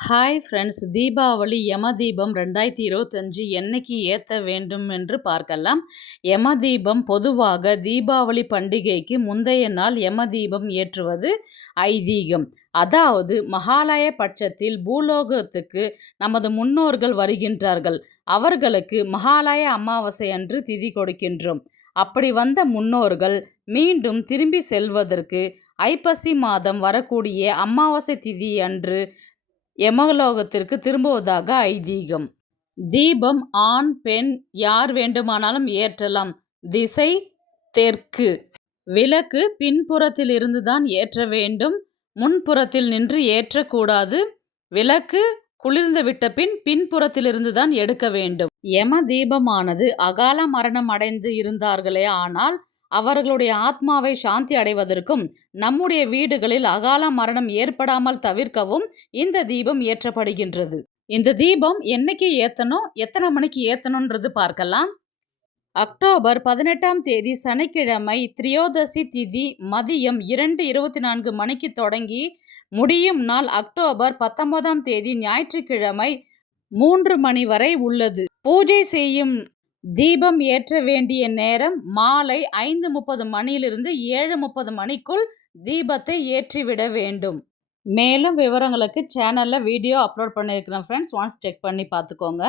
Hi friends, Deepavali யமதீபம் 2025 என்னைக்கு ஏற்ற வேண்டும் என்று பார்க்கலாம். யமதீபம் பொதுவாக தீபாவளி பண்டிகைக்கு முந்தைய நாள் யமதீபம் ஏற்றுவது ஐதீகம். அதாவது மகாலய பட்சத்தில் பூலோகத்துக்கு நமது முன்னோர்கள் வருகின்றார்கள். அவர்களுக்கு மகாலய அமாவாசை அன்று திதி கொடுக்கின்றோம். அப்படி வந்த முன்னோர்கள் மீண்டும் திரும்பி செல்வதற்கு ஐப்பசி மாதம் வரக்கூடிய அமாவாசை திதி அன்று யமலோகத்திற்கு திரும்புவதாக ஐதீகம். தீபம் ஆண் பெண் யார் வேண்டுமானாலும் ஏற்றலாம். திசை தெற்கு. விளக்கு பின்புறத்தில் இருந்துதான் ஏற்ற வேண்டும், முன்புறத்தில் நின்று ஏற்றக்கூடாது. விளக்கு குளிர்ந்து விட்ட பின்புறத்திலிருந்து தான் எடுக்க வேண்டும். யம தீபமானது அகால மரணம் அடைந்து இருந்தார்களே ஆனால் அவர்களுடைய ஆத்மாவை சாந்தி அடைவதற்கும் நம்முடைய வீடுகளில் அகால மரணம் ஏற்படாமல் தவிர்க்கவும் இந்த தீபம் ஏற்றப்படுகின்றது. இந்த தீபம் என்னைக்கு ஏற்றணும், எத்தனை மணிக்கு ஏற்றணுன்றது பார்க்கலாம். அக்டோபர் 18ஆம் தேதி சனிக்கிழமை திரியோதசி திதி மதியம் 2:24 மணிக்கு தொடங்கி முடியும் நாள் அக்டோபர் 19ஆம் தேதி ஞாயிற்றுக்கிழமை 3 மணி வரை உள்ளது. பூஜை செய்யும் தீபம் ஏற்ற வேண்டிய நேரம் மாலை 5:30 மணியிலிருந்து 7:30 மணிக்குள் தீபத்தை ஏற்றிவிட வேண்டும். மேலும் விவரங்களுக்கு சேனலில் வீடியோ அப்லோட் பண்ணியிருக்கிறேன் ஃப்ரெண்ட்ஸ், ஒன்ஸ் செக் பண்ணி பார்த்துக்கோங்க.